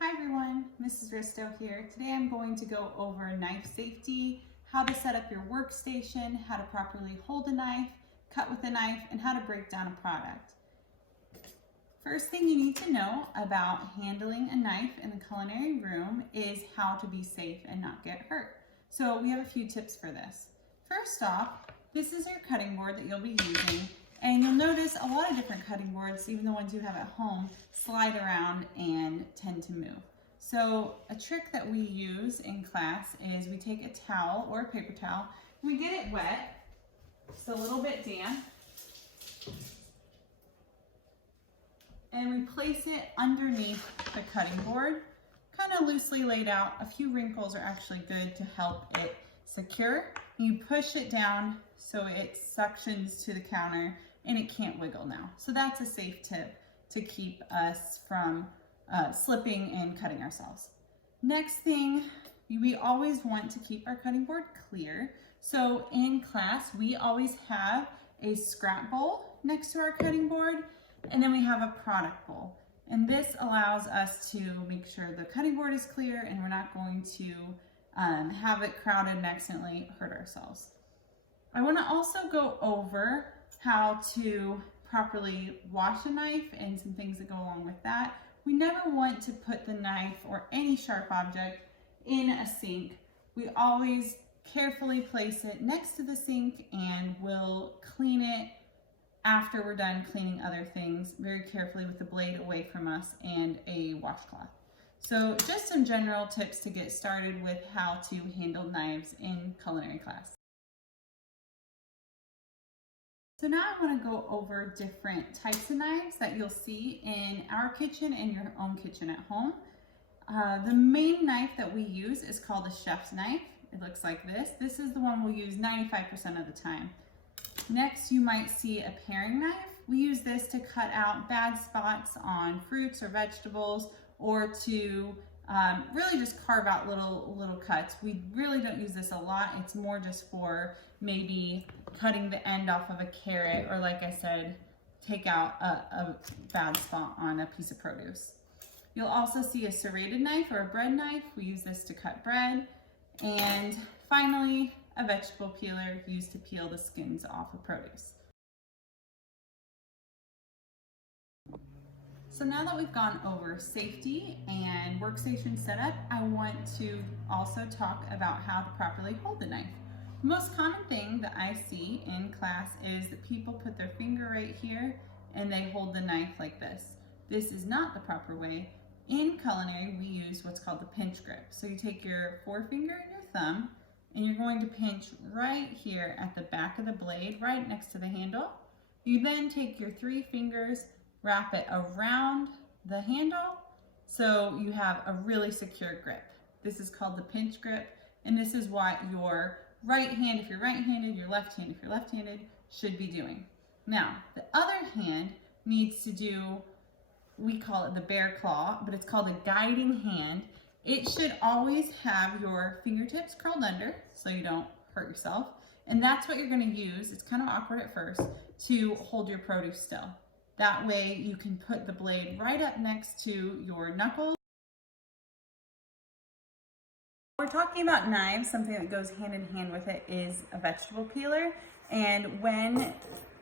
Hi everyone, Mrs. Risto here. Today I'm going to go over knife safety, how to set up your workstation, how to properly hold a knife, cut with a knife, and how to break down a product. First thing you need to know about handling a knife in the culinary room is how to be safe and not get hurt. So we have a few tips for this. First off, this is your cutting board that you'll be using. And you'll notice a lot of different cutting boards, even the ones you have at home, slide around and tend to move. So a trick that we use in class is we take a towel or a paper towel, we get it wet, just a little bit damp, and we place it underneath the cutting board, kind of loosely laid out. A few wrinkles are actually good to help it secure. You push it down so it suctions to the counter and it can't wiggle now. So that's a safe tip to keep us from slipping and cutting ourselves. Next thing, we always want to keep our cutting board clear. So in class, we always have a scrap bowl next to our cutting board, and then we have a product bowl. And this allows us to make sure the cutting board is clear and we're not going to have it crowded and accidentally hurt ourselves. I want to also go over how to properly wash a knife and some things that go along with that. We never want to put the knife or any sharp object in a sink. We always carefully place it next to the sink and we'll clean it after we're done cleaning other things very carefully with the blade away from us and a washcloth. So just some general tips to get started with how to handle knives in culinary class. So now I want to go over different types of knives that you'll see in our kitchen and your own kitchen at home. The main knife that we use is called a chef's knife. It looks like this. This is the one we'll use 95% of the time. Next, you might see a paring knife. We use this to cut out bad spots on fruits or vegetables, or to really just carve out little cuts. We really don't use this a lot. It's more just for maybe cutting the end off of a carrot, or like I said, take out a bad spot on a piece of produce. You'll also see a serrated knife or a bread knife. We use this to cut bread. And finally, a vegetable peeler used to peel the skins off of produce. So now that we've gone over safety and workstation setup, I want to also talk about how to properly hold the knife. The most common thing that I see in class is that people put their finger right here and they hold the knife like this. This is not the proper way. In culinary, we use what's called the pinch grip. So you take your forefinger and your thumb and you're going to pinch right here at the back of the blade, right next to the handle. You then take your three fingers, wrap it around the handle so you have a really secure grip. This is called the pinch grip, and this is what your right hand, if you're right-handed, your left hand, if you're left-handed, should be doing. Now, the other hand needs to do, we call it the bear claw, but it's called a guiding hand. It should always have your fingertips curled under so you don't hurt yourself. And that's what you're going to use, it's kind of awkward at first, to hold your produce still. That way you can put the blade right up next to your knuckles. We're talking about knives. Something that goes hand in hand with it is a vegetable peeler. And when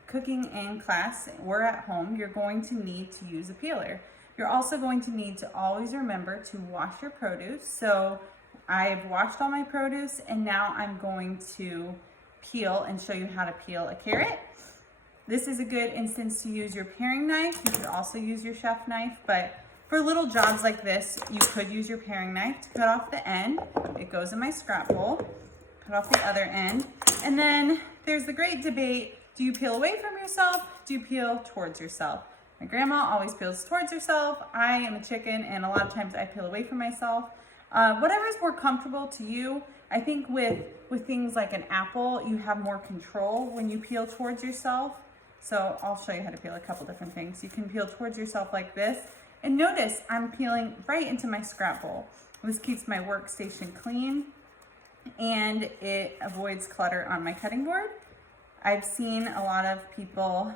cooking in class or at home, you're going to need to use a peeler. You're also going to need to always remember to wash your produce. So I've washed all my produce and now I'm going to peel and show you how to peel a carrot. This is a good instance to use your paring knife. You could also use your chef knife, but for little jobs like this, you could use your paring knife to cut off the end. It goes in my scrap bowl. Cut off the other end. And then there's the great debate, do you peel away from yourself? Do you peel towards yourself? My grandma always peels towards herself. I am a chicken, and a lot of times I peel away from myself. Whatever is more comfortable to you. I think with things like an apple, you have more control when you peel towards yourself. So I'll show you how to peel a couple different things. You can peel towards yourself like this. And notice I'm peeling right into my scrap bowl. This keeps my workstation clean and it avoids clutter on my cutting board. I've seen a lot of people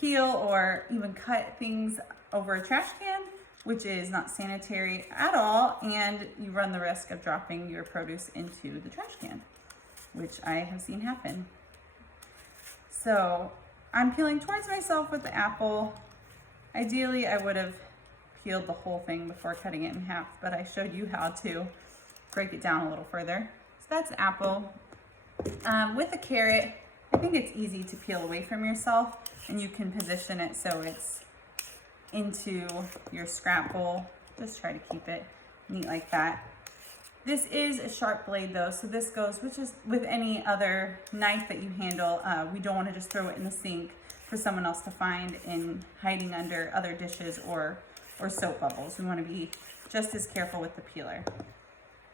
peel or even cut things over a trash can. which is not sanitary at all, and you run the risk of dropping your produce into the trash can, which I have seen happen. So I'm peeling towards myself with the apple. Ideally, I would have peeled the whole thing before cutting it in half, but I showed you how to break it down a little further. So that's apple. With the carrot, I think it's easy to peel away from yourself, and you can position it so it's into your scrap bowl. Just try to keep it neat like that. This is a sharp blade though, so this goes with any other knife that you handle. We don't want to just throw it in the sink for someone else to find in hiding under other dishes or soap bubbles. We want to be just as careful with the peeler.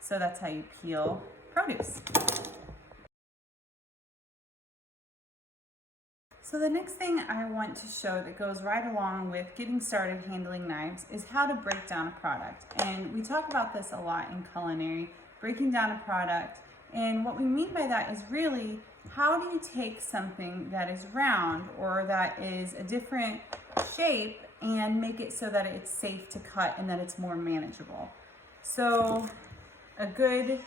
So that's how you peel produce. So the next thing I want to show that goes right along with getting started handling knives is how to break down a product. And we talk about this a lot in culinary, breaking down a product. And what we mean by that is really, how do you take something that is round or that is a different shape and make it so that it's safe to cut and that it's more manageable? So a good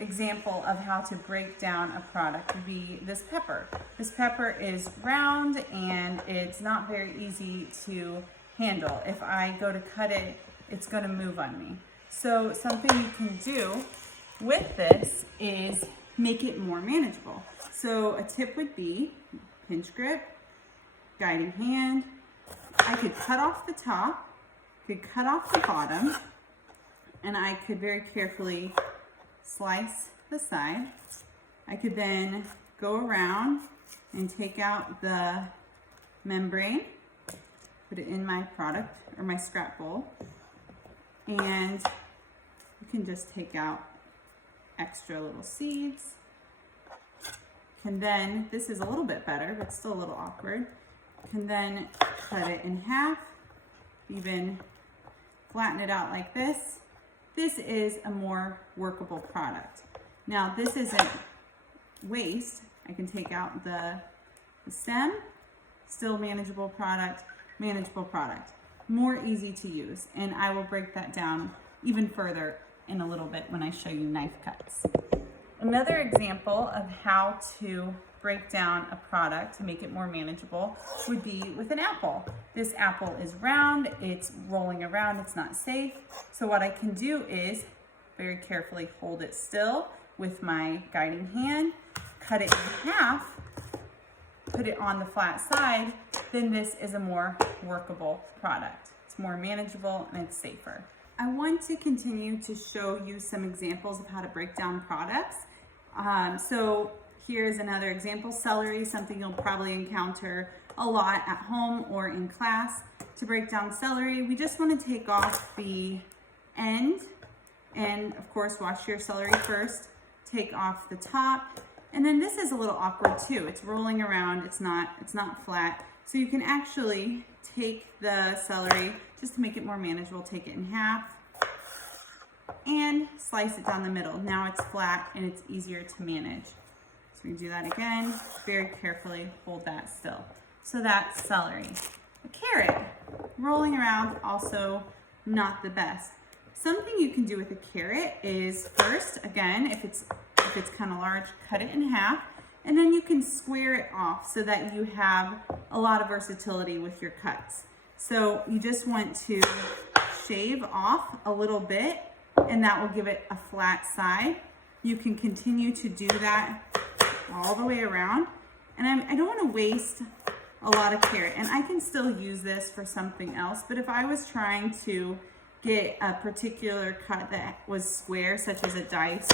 example of how to break down a product would be this pepper. This pepper is round and it's not very easy to handle. If I go to cut it, it's going to move on me. So something you can do with this is make it more manageable. So a tip would be pinch grip, guiding hand. I could cut off the top, could cut off the bottom, and I could very carefully slice the side. I could then go around and take out the membrane, put it in my product or my scrap bowl, and you can just take out extra little seeds. Can then, this is a little bit better, but still a little awkward, can then cut it in half, even flatten it out like this. This is a more workable product. Now this isn't waste. I can take out the stem, still manageable product, more easy to use. And I will break that down even further in a little bit when I show you knife cuts. Another example of how to break down a product to make it more manageable would be with an apple. This apple is round, it's rolling around, it's not safe. So what I can do is very carefully hold it still with my guiding hand, cut it in half, put it on the flat side, then this is a more workable product. It's more manageable and it's safer. I want to continue to show you some examples of how to break down products. So here's another example. Celery, something you'll probably encounter a lot at home or in class. To break down celery, we just want to take off the end, and of course wash your celery first. Take off the top, and then this is a little awkward too. It's rolling around, it's not flat. So you can actually take the celery, just to make it more manageable, take it in half and slice it down the middle. Now it's flat and it's easier to manage. So we do that again, very carefully hold that still. So that's celery. A carrot, rolling around, also not the best. Something you can do with a carrot is first, again, if it's kind of large, cut it in half, and then you can square it off so that you have a lot of versatility with your cuts. So you just want to shave off a little bit, and that will give it a flat side. You can continue to do that all the way around. And I don't want to waste a lot of carrot, and I can still use this for something else, but if I was trying to get a particular cut that was square, such as a dice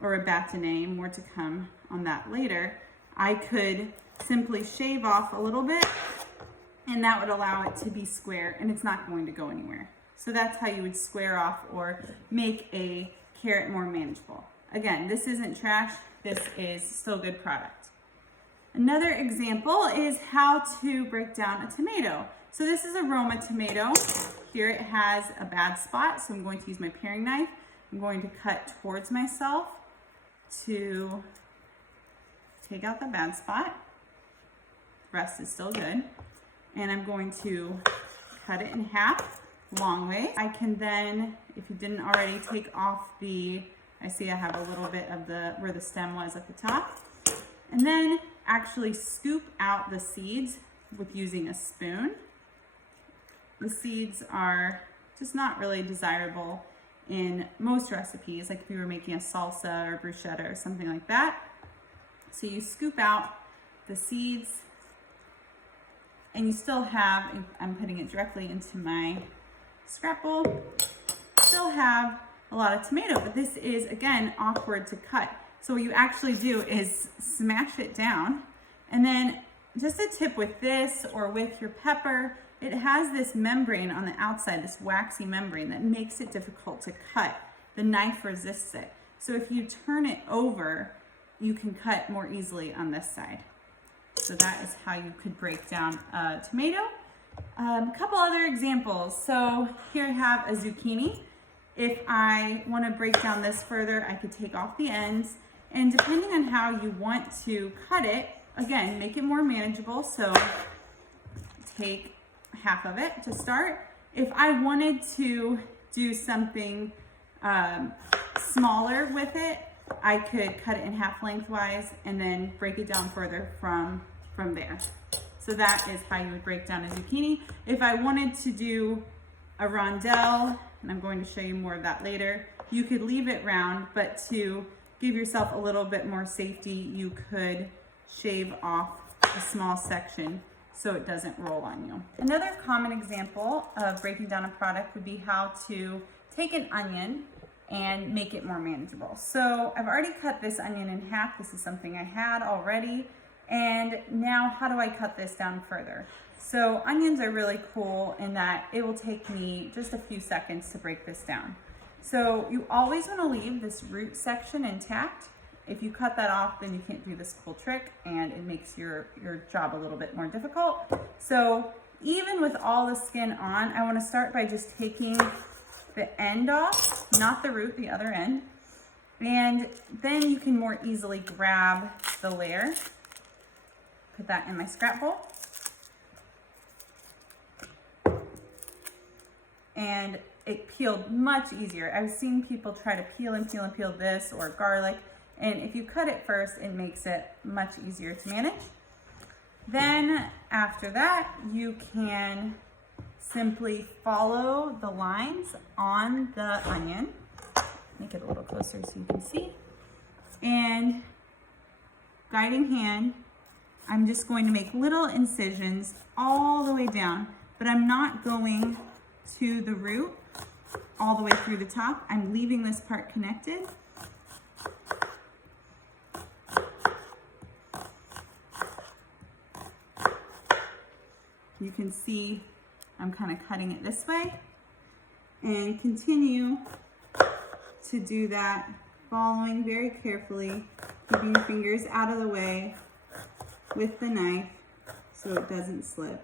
or a bâtonnet, more to come on that later, I could simply shave off a little bit, and that would allow it to be square, and it's not going to go anywhere. So that's how you would square off or make a carrot more manageable. Again, this isn't trash, this is still good product. Another example is how to break down a tomato. So this is a Roma tomato. Here it has a bad spot, so I'm going to use my paring knife. I'm going to cut towards myself to take out the bad spot. The rest is still good. And I'm going to cut it in half long ways. I can then, if you didn't already, take off I see I have a little bit of where the stem was at the top. And then actually scoop out the seeds with using a spoon. The seeds are just not really desirable in most recipes, like if you were making a salsa or bruschetta or something like that. So you scoop out the seeds, and you still have, I'm putting it directly into my scrap bowl, still have a lot of tomato, but this is, again, awkward to cut. So what you actually do is smash it down, and then just a tip with this or with your pepper, it has this membrane on the outside, this waxy membrane that makes it difficult to cut. The knife resists it. So if you turn it over, you can cut more easily on this side. So that is how you could break down a tomato. A couple other examples. So here I have a zucchini. If I want to break down this further, I could take off the ends, and depending on how you want to cut it, again, make it more manageable. So take half of it to start. If I wanted to do something smaller with it, I could cut it in half lengthwise and then break it down further from there. So that is how you would break down a zucchini. If I wanted to do a rondelle, and I'm going to show you more of that later, you could leave it round, but to give yourself a little bit more safety, you could shave off a small section so it doesn't roll on you. Another common example of breaking down a product would be how to take an onion and make it more manageable. So I've already cut this onion in half. This is something I had already. And now how do I cut this down further? So onions are really cool in that it will take me just a few seconds to break this down. So you always want to leave this root section intact. If you cut that off, then you can't do this cool trick, and it makes your job a little bit more difficult. So even with all the skin on, I want to start by just taking the end off, not the root, the other end. And then you can more easily grab the layer. Put that in my scrap bowl. And it peeled much easier. I've seen people try to peel and peel and peel this or garlic. And if you cut it first, it makes it much easier to manage. Then after that, you can simply follow the lines on the onion. Make it a little closer so you can see. And guiding hand, I'm just going to make little incisions all the way down, but I'm not going to the root all the way through the top. I'm leaving this part connected. You can see I'm kind of cutting it this way, and continue to do that, following very carefully, keeping your fingers out of the way with the knife so it doesn't slip.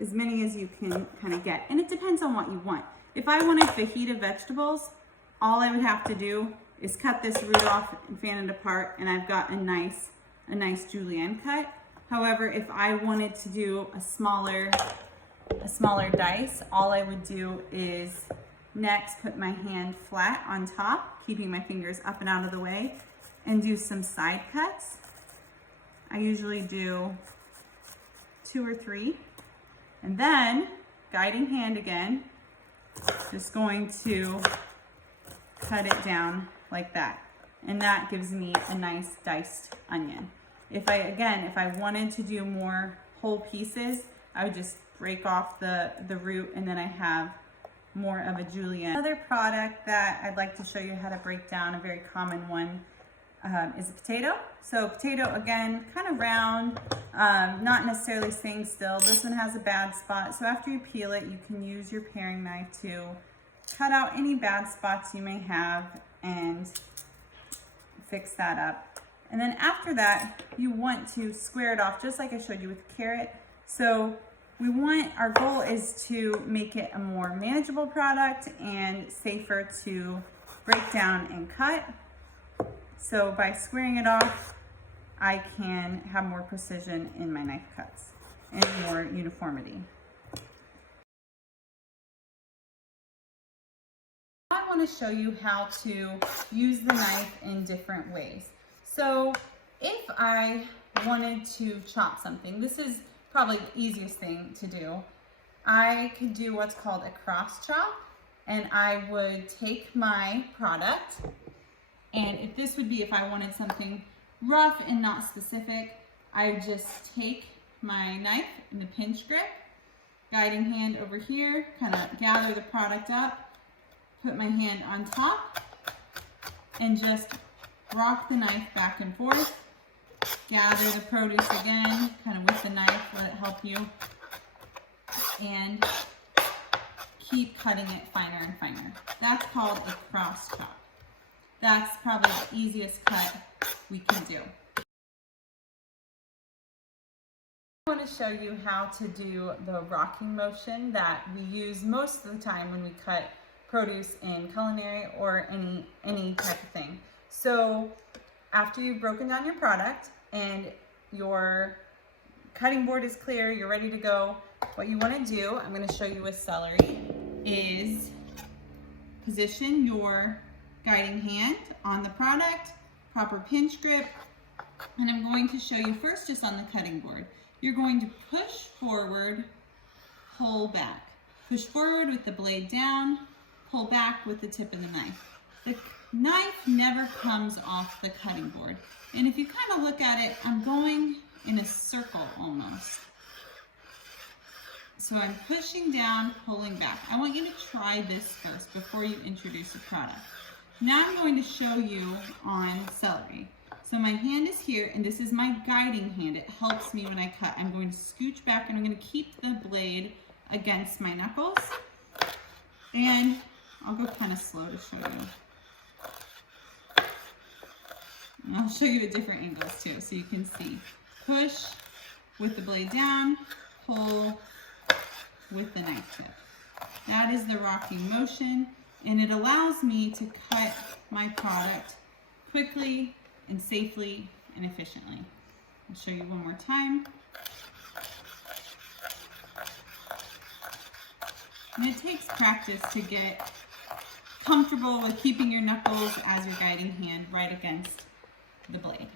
As many as you can kind of get, and it depends on what you want. If I wanted fajita vegetables, all I would have to do is cut this root off and fan it apart, and I've got a nice julienne cut. However, if I wanted to do a smaller dice, all I would do is next put my hand flat on top, keeping my fingers up and out of the way, and do some side cuts. I usually do 2 or 3. And then, guiding hand again, just going to cut it down like that. And that gives me a nice diced onion. If I wanted to do more whole pieces, I would just break off the root, and then I have more of a julienne. Another product that I'd like to show you how to break down, a very common one, is a potato. So potato, again, kind of round, not necessarily staying still. This one has a bad spot. So after you peel it, you can use your paring knife to cut out any bad spots you may have and fix that up. And then after that, you want to square it off, just like I showed you with the carrot. So our goal is to make it a more manageable product and safer to break down and cut. So by squaring it off, I can have more precision in my knife cuts and more uniformity. want to show you how to use the knife in different ways. So if I wanted to chop something, this is probably the easiest thing to do. I could do what's called a cross chop, and I would take my product, and if this would be if I wanted something rough and not specific, I would just take my knife in the pinch grip, guiding hand over here, kind of gather the product up, put my hand on top, and just rock the knife back and forth, gather the produce again, kind of with the knife, let it help you, and keep cutting it finer and finer. That's called a cross chop. That's probably the easiest cut we can do. I want to show you how to do the rocking motion that we use most of the time when we cut produce in culinary or any type of thing. So after you've broken down your product and your cutting board is clear, you're ready to go, what you want to do, I'm going to show you with celery, is position your guiding hand on the product, proper pinch grip, and I'm going to show you first just on the cutting board. You're going to push forward, pull back. Push forward with the blade down, pull back with the tip of the knife. The knife never comes off the cutting board. And if you kind of look at it, I'm going in a circle almost. So I'm pushing down, pulling back. I want you to try this first before you introduce the product. Now I'm going to show you on celery. So my hand is here, and this is my guiding hand. It helps me when I cut. I'm going to scooch back, and I'm going to keep the blade against my knuckles. And I'll go kind of slow to show you. And I'll show you the different angles too, so you can see. Push with the blade down, pull with the knife tip. That is the rocking motion, and it allows me to cut my product quickly and safely and efficiently. I'll show you one more time. And it takes practice to get comfortable with keeping your knuckles as your guiding hand right against the blade.